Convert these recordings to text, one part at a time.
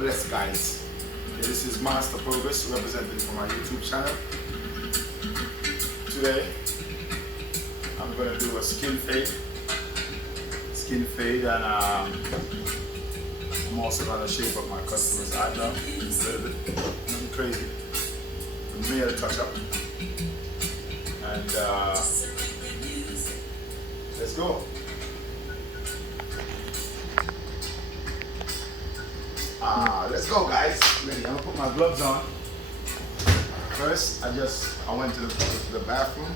Bless guys. This is Master Progress representing for my YouTube channel. Today I'm going to do a skin fade. And I'm also going to shape up my customer's eyebrow a little bit. Nothing crazy. A male touch up. And let's go. Let's go, guys. Ready? I'm gonna put my gloves on. First, I went to the bathroom.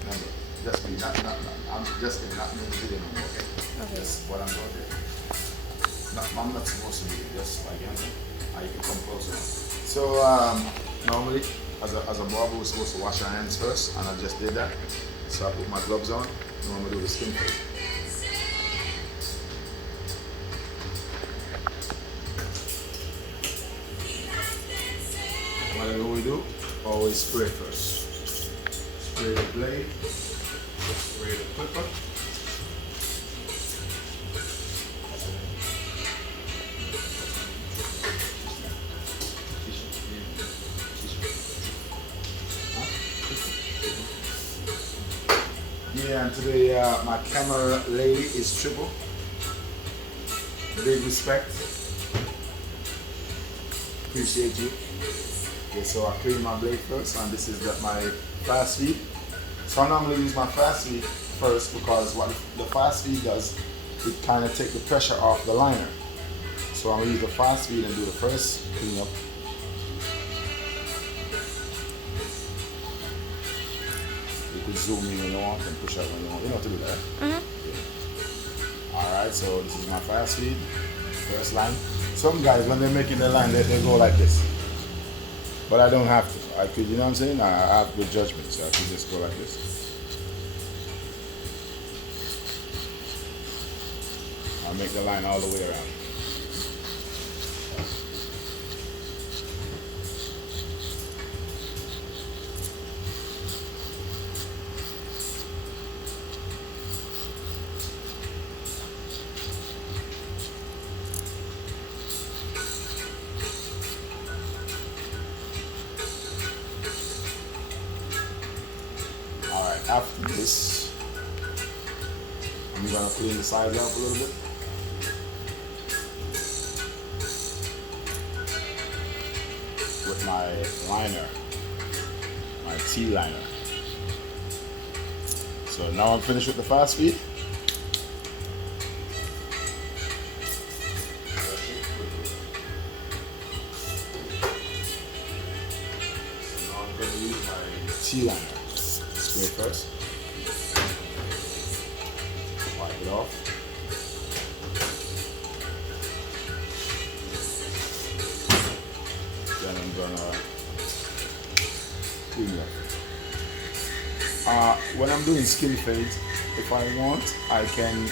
Remember, just me, not. I'm just me, not me in the video no more. Okay. That's what I'm going to do. I'm not supposed to be just like anything. You can come closer. So normally, as a barber, we're supposed to wash our hands first, and I just did that. So I put my gloves on. And I'm gonna do the skin fade. Whatever we do, always spray first. Spray the blade, spray the clipper. Yeah, and today my camera lady is triple. Big respect. Appreciate you. Okay, so I clean my blade first, and this is my fast feed. So I normally use my fast feed first because what the fast feed does, it kind of take the pressure off the liner. So I'm gonna use the fast feed and do the first cleanup. You could zoom in when you want and push out when you want. You know what to do that. Okay. Alright, so this is my fast feed, first line. Some guys, when they're making the line, they go like this. But I don't have to. I could, you know what I'm saying? I have good judgment, so I could just go like this. I'll make the line all the way around. After this, I'm gonna clean the sides up a little bit. With my liner, my T-liner. So now I'm finished with the fast feed. So now I'm gonna use my T-liner. Spray first. Wipe it off. Then I'm gonna clean it up. When I'm doing skin fades, if I want, I can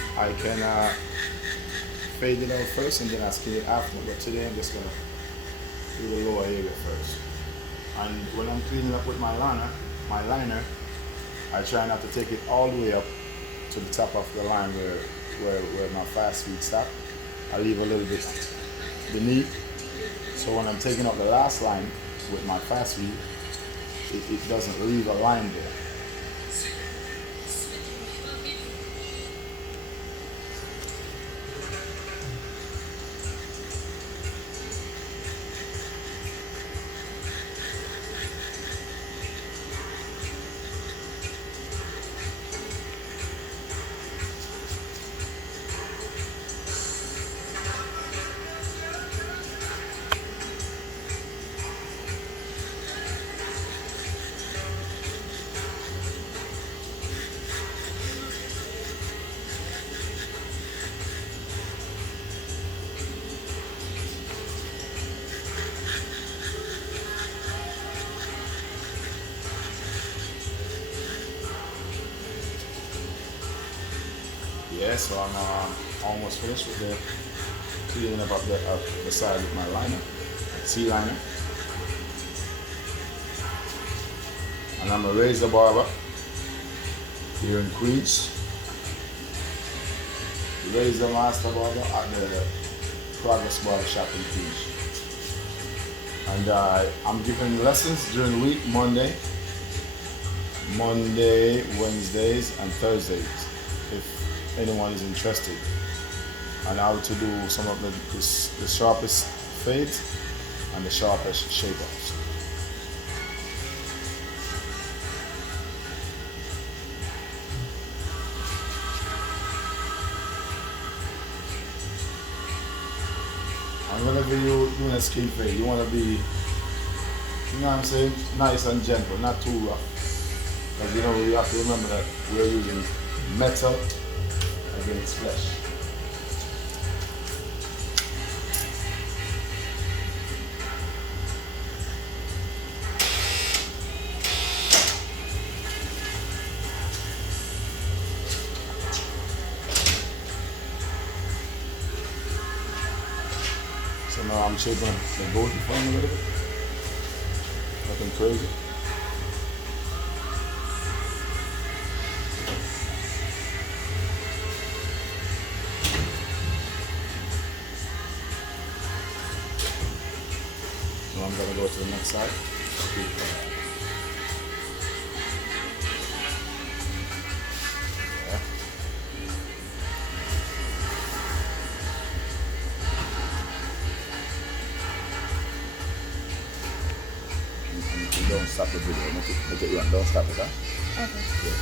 fade it out first and then I skin it after. But today I'm just gonna do the lower area first. And when I'm cleaning up with my liner, I try not to take it all the way up to the top of the line where my fast feed stop. I leave a little bit beneath. So when I'm taking up the last line with my fast feed, it doesn't leave a line there. Yeah, so I'm almost finished with the cleaning up the side with my liner, T-liner. And I'm a razor barber here in Queens. Razor master barber at the Progress Barbershop in Page. And I'm giving lessons during the week, Monday, Wednesdays, and Thursdays, if anyone is interested. And how to do some of the sharpest fades and the sharpest shape-ups. And whenever you're doing a skin fade, you want to be, you know what I'm saying, nice and gentle, not too rough. Because you know, you have to remember that we're using metal against flesh. So now I'm shaping the goatee form a little bit. Nothing crazy. Now I'm gonna go to the next side. Yeah. And don't stop the video. Make it run. Don't stop it, huh? Okay. Yeah.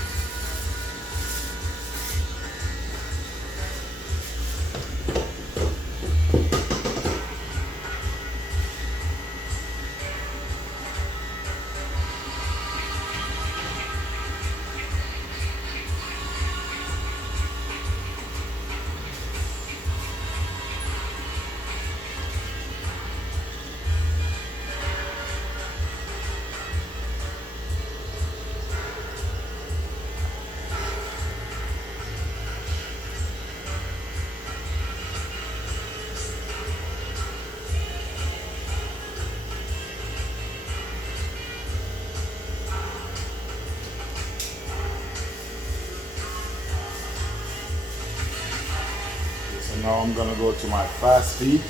So now I'm gonna go to my fast feed.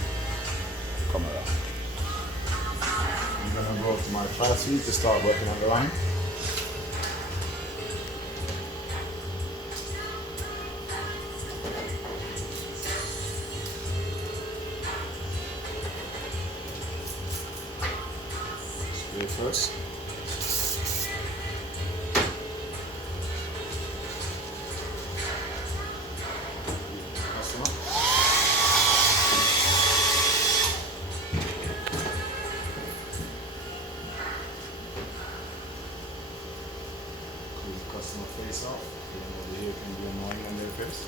Come around. I'm gonna go to my fast feed to start working on the line. Spray first. Customer face off. Over here can be annoying on their face.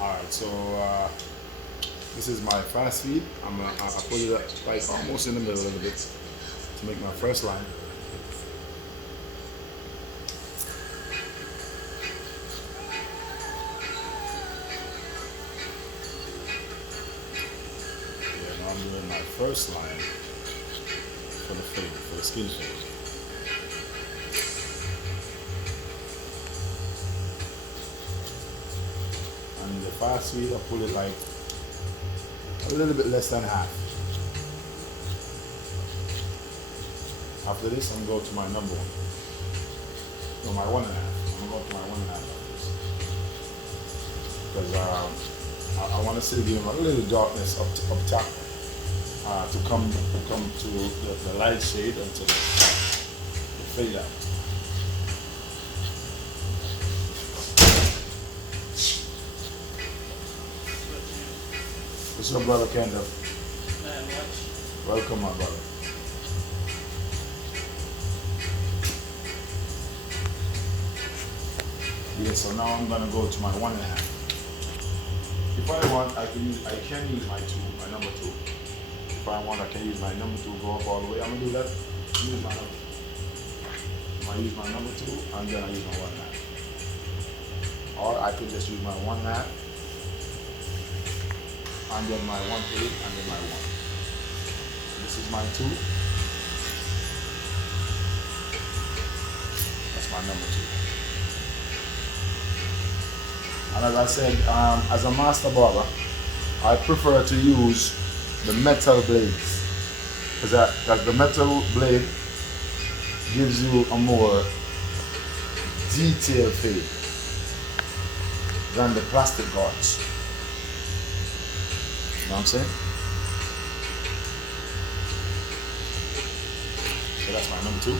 Alright, so this is my fast feed. I put it up like almost in the middle a little bit to make my first line. Yeah, now I'm doing my first line for the fade, for the skin fade. And the fast feed, I pull it like a little bit less than half. After this, I'm going to my number one. No, my 1.5. I'm going to my 1.5 after this. Because I want to still give him a little darkness up top to come to the light shade until it fade out. What's up, brother Kendall? Not much. Welcome, my brother. Yeah, so now I'm gonna go to my 1.5. If I want, I can use my number 2. If I want, I can use my number 2, go up all the way. I'm gonna do that. Use my number. I'm gonna use my number 2 and then I use my 1.5. Or I could just use my 1.5 and then my 1.8 and then my 1. This is my 2. That's my number 2. And as I said, as a master barber, I prefer to use the metal blades because the metal blade gives you a more detailed fade than the plastic guards. You know what I'm saying? So that's my number 2.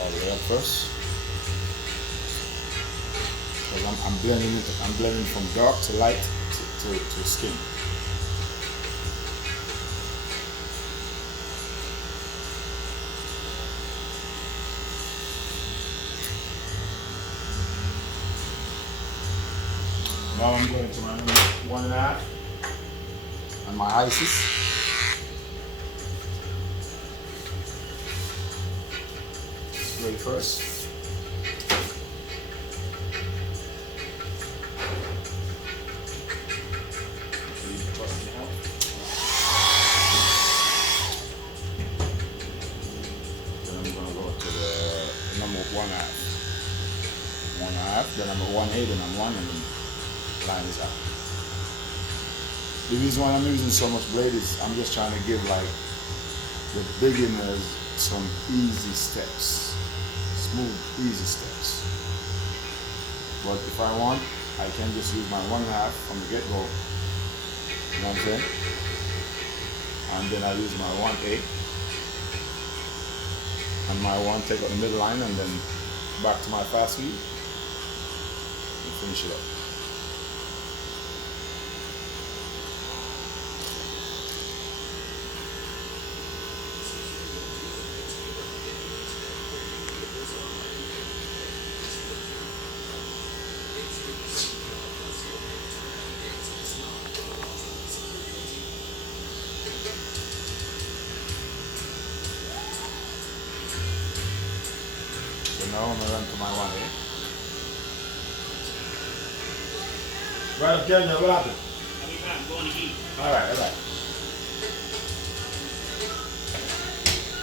All the way up first. Because I'm blending from dark to light to skin. Now I'm going to my number 1.5 and my ISIS. Spray first. Then I'm going to go to the number 1.5. 1.5, then number 1.8, and I'm 1, and then line is out. The reason why I'm using so much blade is I'm just trying to give like the beginners some easy steps, smooth, easy steps. But if I want, I can just use my 1.5 from the get-go. You know what I'm saying? And then I use my 1.8 and my 1, take out the middle line, and then back to my fast speed and finish it up. So now I'm going to run to my 1.8. Right up, Kenya, what happened? I'm going to eat. Alright.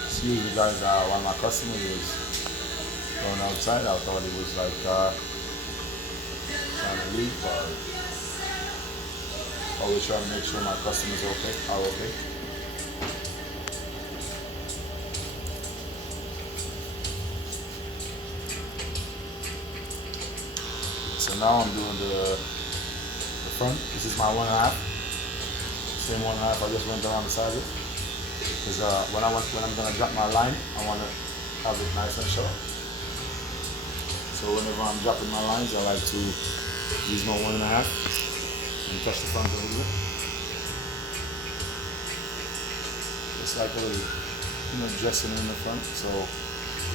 Excuse me guys, one of my customers was going outside. I thought he was like trying to leave, or always trying to make sure my customers are okay. So now I'm doing the front. This is my 1.5. Same 1.5 I just went around the side with. Because when I'm gonna drop my line, I wanna have it nice and short. So whenever I'm dropping my lines, I like to use my 1.5 and touch the front a little bit. Just like a little, dressing in the front. So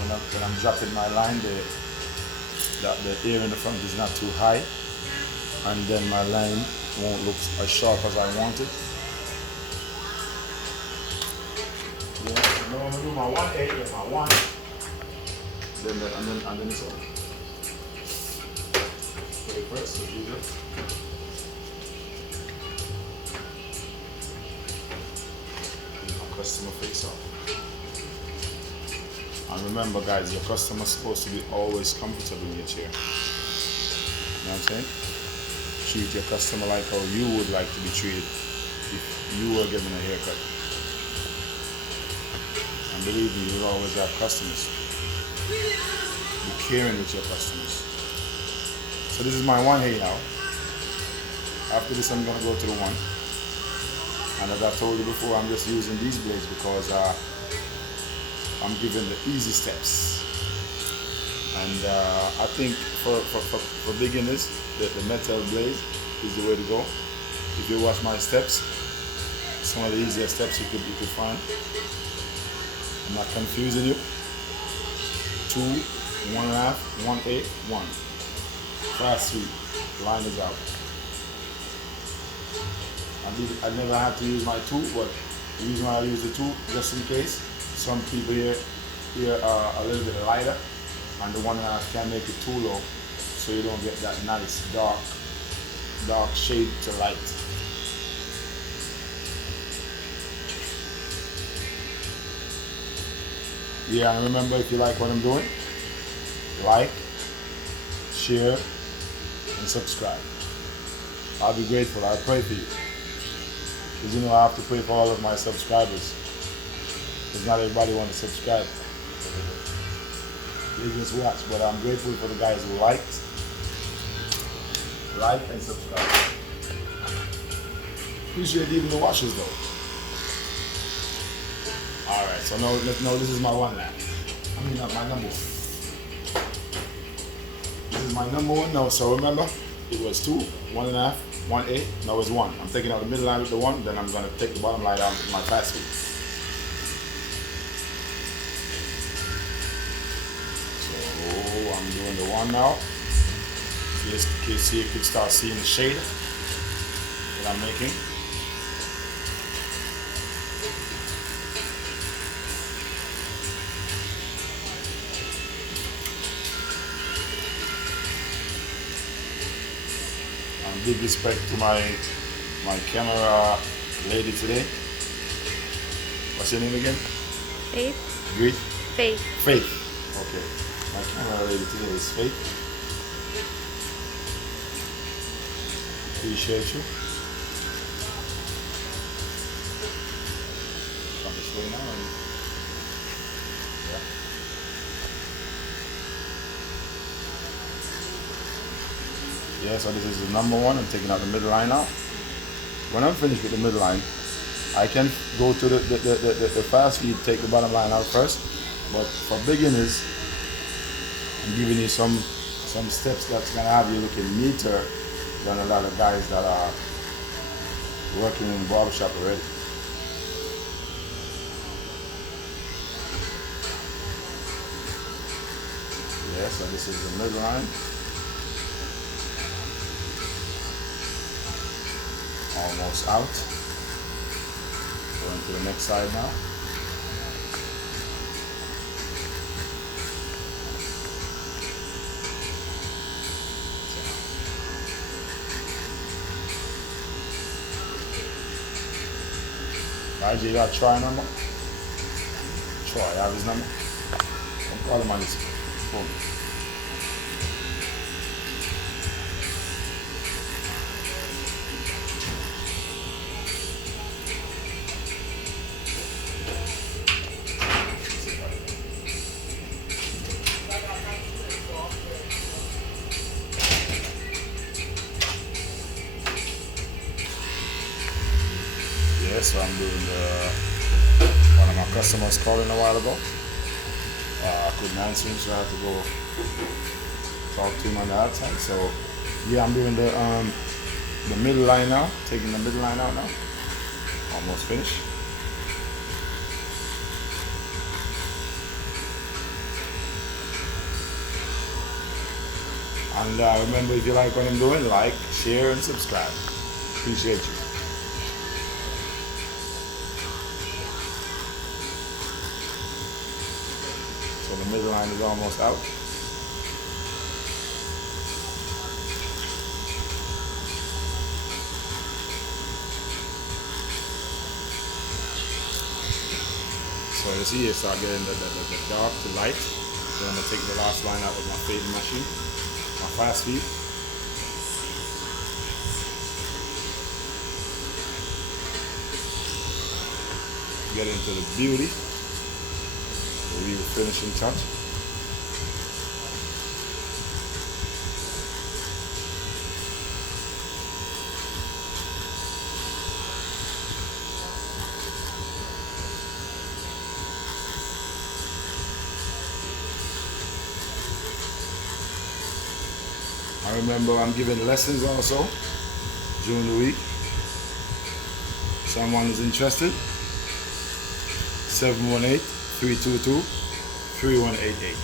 when I'm dropping my line, the air in the front is not too high, and then my line won't look as sharp as I want it. Yeah, now I'm gonna do my 1.8 with my 1, and then it's on. Okay, first, as usual. Keep my customer face off. And remember guys, your customer's supposed to be always comfortable in your chair. You know what I'm saying? Treat your customer like how you would like to be treated if you were given a haircut. And believe me, you'll always have customers. Be caring with your customers. So this is my 1.8 now. After this I'm gonna go to the 1. And as I told you before, I'm just using these blades because I'm giving the easy steps, and I think for beginners, the metal blade is the way to go. If you watch my steps, some of the easier steps you could find. I'm not confusing you. 2, 1.5, 1.8, 1. Fast sweep. Line is out. I never had to use my 2, but the reason why I use the 2 just in case. Some people here are a little bit lighter, and the 1.5 can make it too low, so you don't get that nice dark shade to light. Yeah, and remember, if you like what I'm doing, like, share, and subscribe. I'll be grateful. I'll pray for you. Because you know I have to pray for all of my subscribers. Because not everybody wants to subscribe. They just watch. But I'm grateful for the guys who like and subscribe. Appreciate even the watchers though. Alright, so now this is my one lap. I mean not my number one. This is my number one now, so remember it was 2, 1.5, 1.8, now it's 1. I'm taking out the middle line with the 1, then I'm gonna take the bottom line out with my fast feet. So I'm doing the 1 now. See, you can start seeing the shade that I'm making. Big respect to my camera lady today. What's your name again? Faith. Greet? Faith. Faith. Okay. My camera lady today is Faith. Appreciate you. Come this way now and yeah. Yeah, so this is the number 1. I'm taking out the middle line out. When I'm finished with the middle line, I can go to the fast feed, take the bottom line out first. But for beginners, I'm giving you some steps that's gonna have you looking neater than a lot of guys that are working in the barbershop already. Yeah, so this is the middle line. Almost out. Going to the next side now. RJ, you got Troy number? Troy, I have his number. I'll call him on his phone. So I'm doing one of my customers calling a while ago. I couldn't answer him, so I had to go talk to him on the outside. So yeah, I'm doing the middle line now, taking the middle line out now. Almost finished. And remember, if you like what I'm doing, like, share, and subscribe. Appreciate you. So the middle line is almost out. So you see, you start getting the dark to light. Then I'm going to take the last line out with my fading machine, my fast feed. Get into the beauty. The real finishing touch. I remember I'm giving lessons also during the week. Someone is interested. 718-322-3188.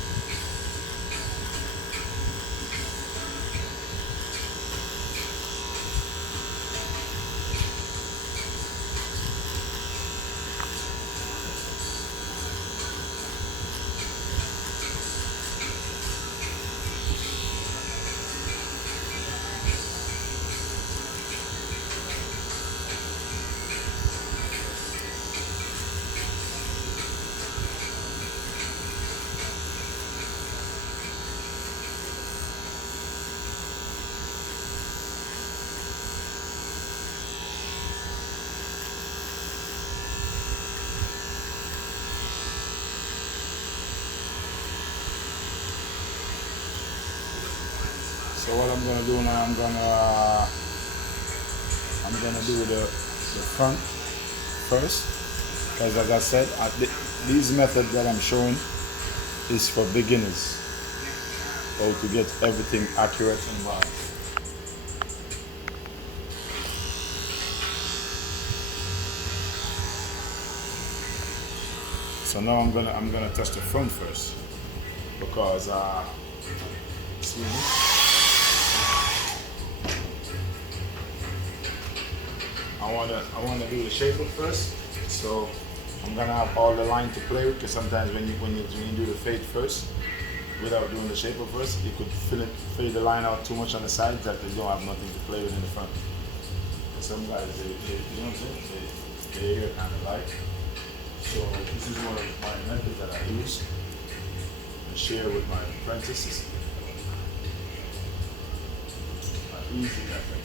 what I'm gonna do now, I'm gonna do the front first, because as I said, these methods that I'm showing is for beginners, how to get everything accurate and balanced. So now I'm gonna touch the front first, because excuse me. I wanna do the shaper first. So I'm gonna have all the line to play with, because sometimes when you do the fade first, without doing the shaper first, you could fade the line out too much on the sides that they don't have nothing to play with in the front. And some guys, they you know what I'm saying? They hear kind of light. So this is one of my methods that I use and share with my apprentices. Easy method.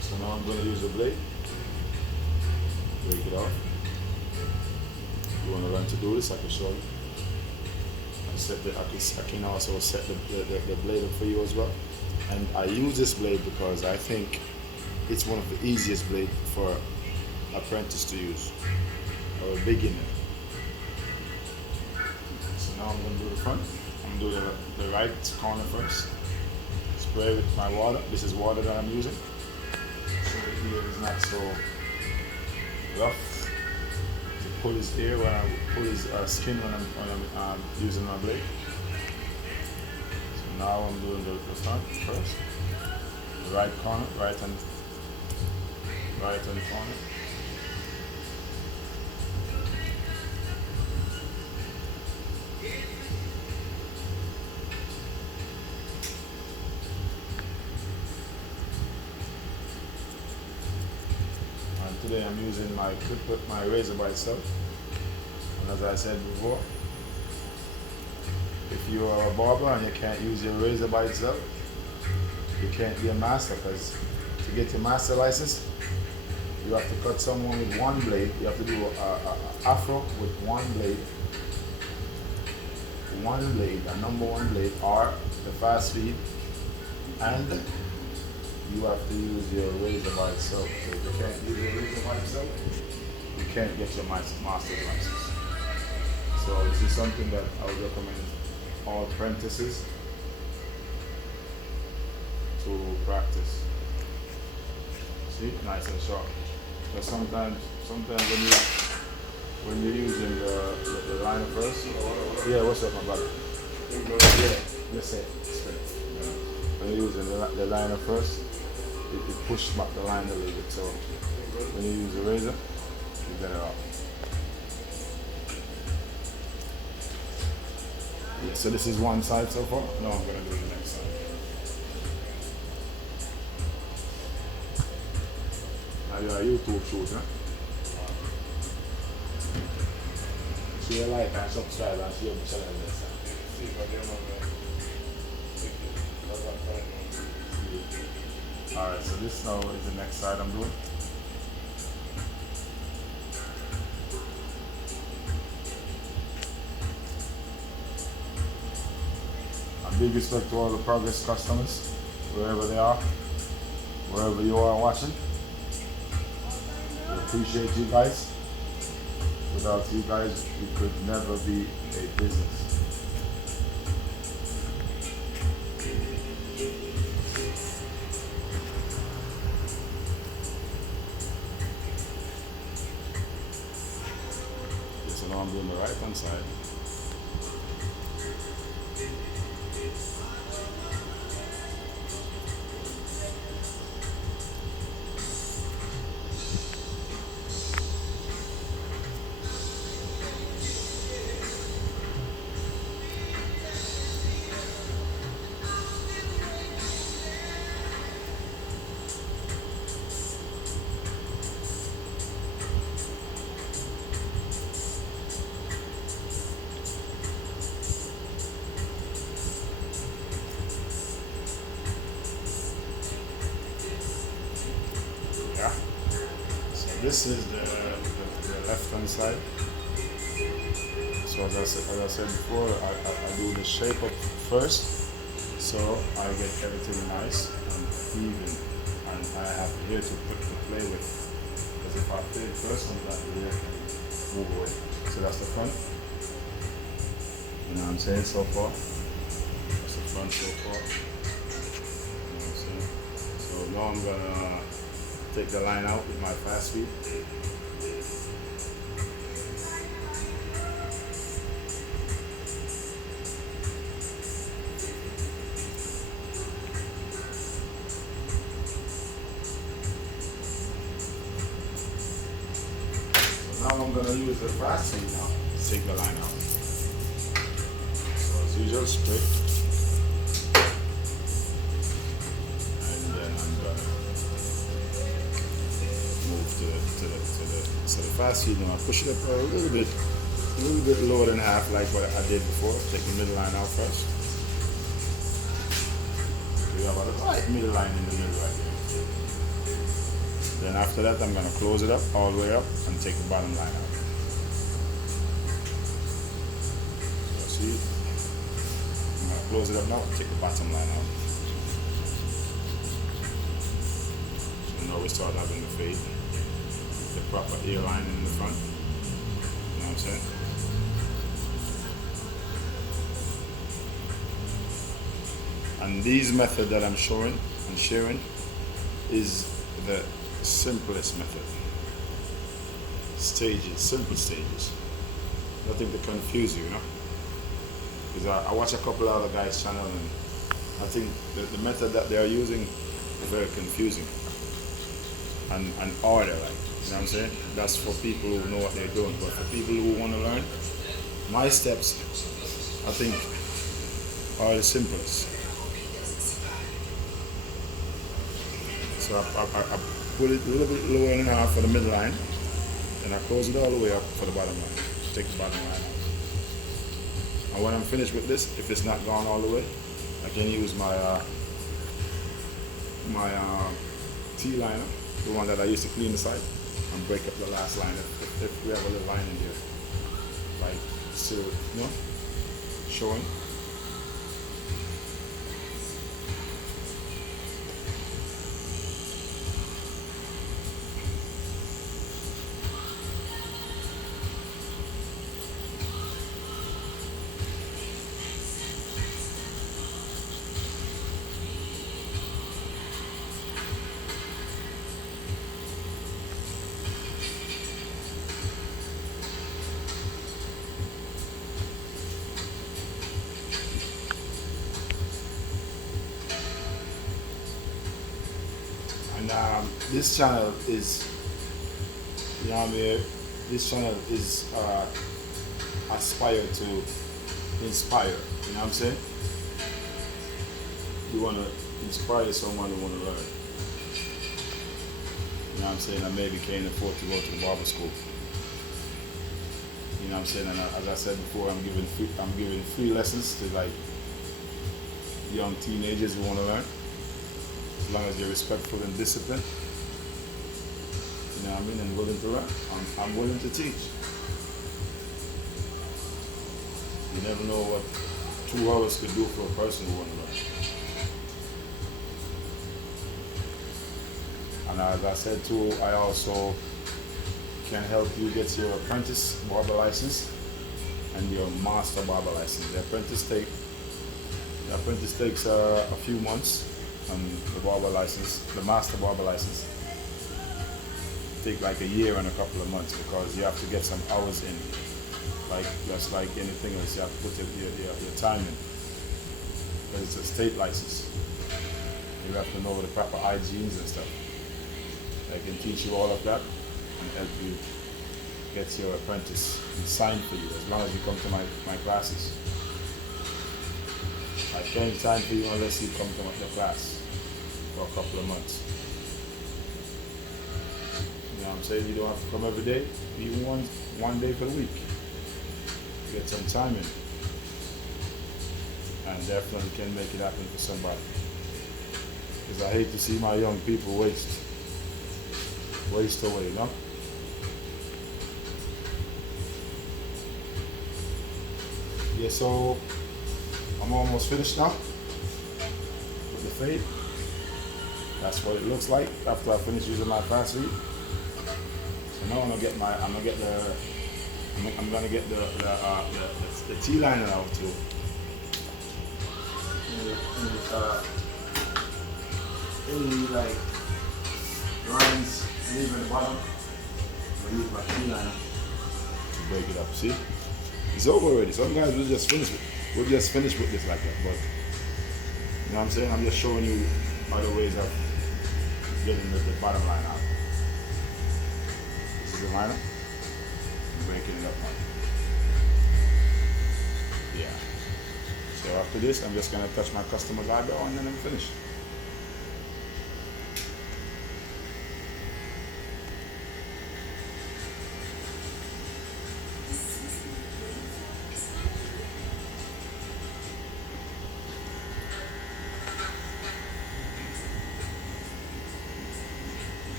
So now I'm going to use a blade. Break it off. If you want to learn to do this, I can show you. I can also set the blade up for you as well. And I use this blade because I think it's one of the easiest blades for apprentice to use, or a beginner. So now I'm going to do the front. I'm going to do the right corner first. Spray with my water. This is water that I'm using, so the ear is not so rough. To pull his ear when I pull his skin when I'm using my blade. So now I'm doing the front first. The right corner, right hand corner. And today I'm using my clip, my razor by itself. And as I said before, if you are a barber and you can't use your razor by itself, you can't be a master, because to get your master license, you have to cut someone with one blade. You have to do a afro with one blade, a number one blade, or the fast feed, and you have to use your razor by itself. So if you can't use your razor by itself, you can't get your master's license. So this is something that I would recommend all apprentices to practice. See, nice and sharp. But sometimes when you're using the liner first, yeah, what's up, my brother? Yeah, let's say straight. Yeah. When you're using the liner first, it pushes back the line a little bit. So when you use the razor, you get it off. Yeah, so this is one side so far. Now I'm gonna do the next side. Now you're a YouTube shooter. Share, like, and subscribe, and share the channel next time. See if I get my man. Alright, so this now is the next side I'm doing. A big respect to all the Progress customers, wherever they are, wherever you are watching. We appreciate you guys. Without you guys, we could never be a business. Okay, so now I'm doing the right hand side. Yeah. So this is the left hand side. So as I said before, I do the shape up first, so I get everything nice and even, and I have here to play with. Because if I play it first, sometimes the hair can move away. So that's the front. You know what I'm saying so far? That's the front so far. You know what I'm saying? So now I'm gonna take the line out with my fast feed. Now I'm gonna use the fast feed now to take the line out. So as usual, spray. And then I'm gonna move so the fast feed now, push it up a little bit lower than half like what I did before. Take the middle line out first. We have a right middle line in the middle right here. Then after that, I'm gonna close it up all the way up and take the bottom line out. So see, I'm gonna close it up now and take the bottom line out. So now we start having the fade, the proper ear line in the front. You know what I'm saying? And these method that I'm showing and sharing is the simplest method. Stages, simple stages. Nothing to confuse you, you know? Because I watch a couple of other guys' channel and I think the method that they are using is very confusing. And order, like, you know what I'm saying? That's for people who know what they're doing. But for people who want to learn, my steps, I think, are the simplest. So I put it a little bit lower than half for the middle line, and I close it all the way up for the bottom line. Take the bottom line out. And when I'm finished with this, if it's not gone all the way, I can use my T-liner, the one that I used to clean the side, and break up the last line if we have a little line in here, like still, you know, showing. And this channel is, you know what I mean, this channel is aspire to inspire, you know what I'm saying? You want to inspire someone who want to learn. You know what I'm saying? And maybe can't afford to go to the barber school. You know what I'm saying? And as I said before, I'm giving free lessons to like young teenagers who want to learn. As long as you're respectful and disciplined, you know what I mean, and willing to learn, I'm willing to teach. You never know what 2 hours could do for a person who wants to learn. And as I said too, I also can help you get your apprentice barber license and your master barber license. The apprentice takes a few months. And the barber license, the master barber license, take like a year and a couple of months because you have to get some hours in. Like just like anything else, you have to put your time in. Because it's a state license. You have to know the proper hygienes and stuff. I can teach you all of that and help you get your apprentice and sign for you as long as you come to my classes. I can't sign for you unless you come to the class for a couple of months. You know what I'm saying? You don't have to come every day, even one day per week. Get some time in. And definitely can make it happen for somebody. Because I hate to see my young people waste away, you know? Yeah, so I'm almost finished now with the fade. That's what it looks like after I finish using my fast feed. So now I'm gonna get the T liner out too. Any like lines leaving the bottom, I use my T liner to break it up. See, it's over already. Some guys will just finish it. We'll just finish with this like that, but you know what I'm saying? I'm just showing you other ways of getting the bottom line out. This is the liner. I'm breaking it up now. Yeah. So after this, I'm just gonna touch my customer's eyebrow and then I'm finished.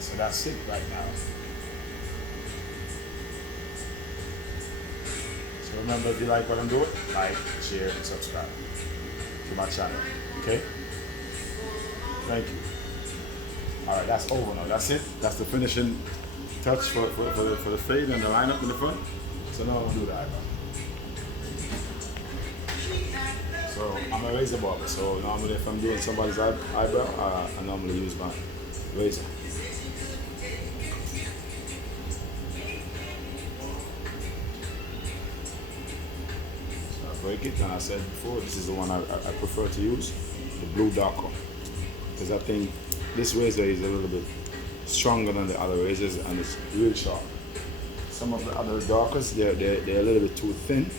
So that's it right now. So remember, if you like what I'm doing, like, share, and subscribe to my channel. Okay? Thank you. Alright, that's over now. That's it. That's the finishing touch for the fade and the lineup in the front. So now I'm gonna do the eyebrow. So I'm a razor barber. So normally if I'm doing somebody's eyebrow, I normally use my razor. Break it, and I said before, this is the one I prefer to use, the blue darker, because I think this razor is a little bit stronger than the other razors and it's real sharp. Some of the other darkers, they're a little bit too thin,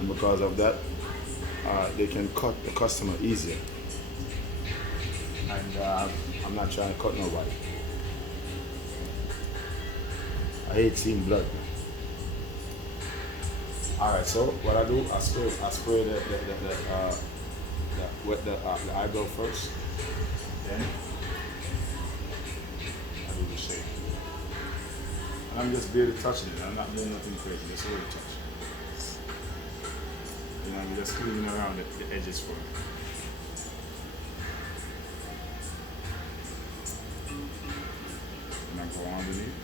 and because of that, they can cut the customer easier. And I'm not trying to cut nobody. I hate seeing blood. Alright, so what I do, I spray the eyebrow first, then I do the shape. And I'm just barely touching it, I'm not doing nothing crazy, just a little touch. And I'm just cleaning around the edges for it. And I go underneath.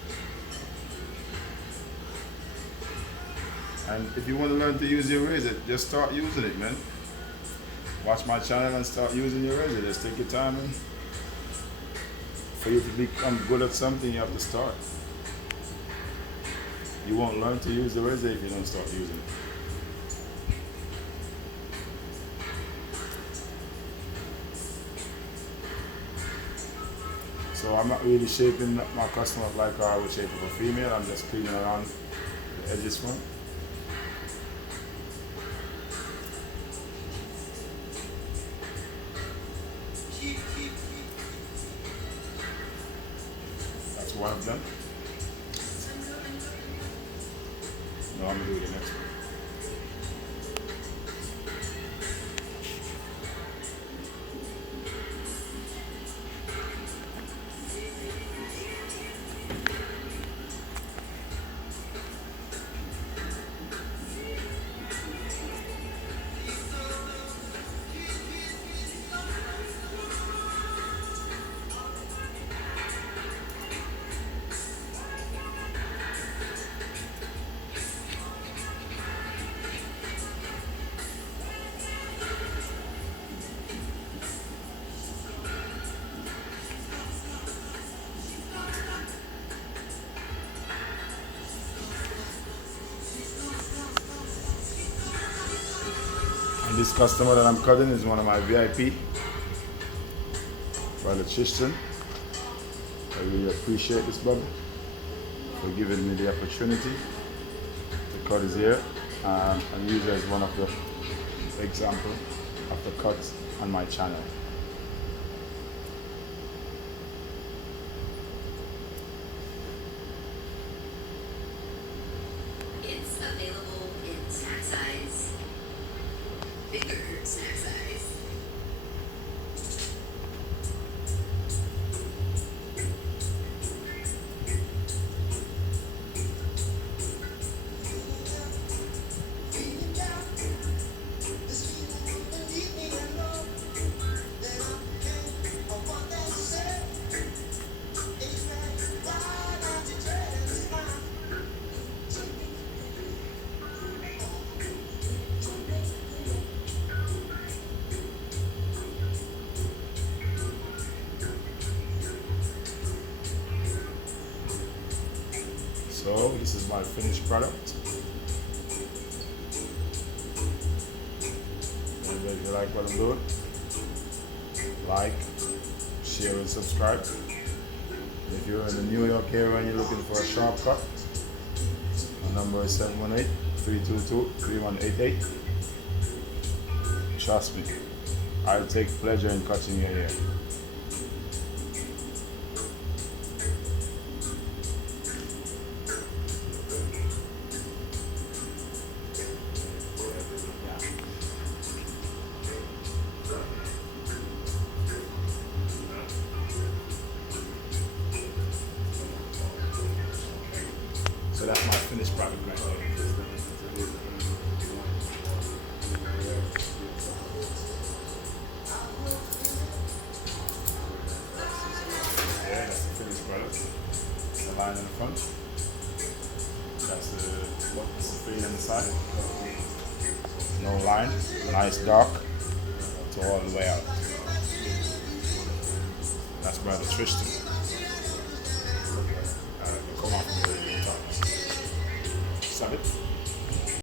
And if you want to learn to use your razor, just start using it, man. Watch my channel and start using your razor. Just take your time, and for you to become good at something, you have to start. You won't learn to use the razor if you don't start using it. So I'm not really shaping my customer up like I would shape up a female. I'm just cleaning around the edges for them. That's one of them. Now I'm going to do the next one. And this customer that I'm cutting is one of my VIP, Brother Tristan. I really appreciate this brother for giving me the opportunity to cut his hair and use it as one of the examples of the cuts on my channel. It's available in snack size, bigger snack size. So this is my finished product. And if you like what I'm doing, like, share and subscribe. And if you're in the New York area and you're looking for a sharp cut, my number is 718-322-3188. Trust me, I'll take pleasure in cutting your hair. So that's my finished product right there. Yeah, that's the finished product. The line in the front. That's the fade on the side. No line. Nice dark. So all the way out. That's by the twisting. Come on. Stop it.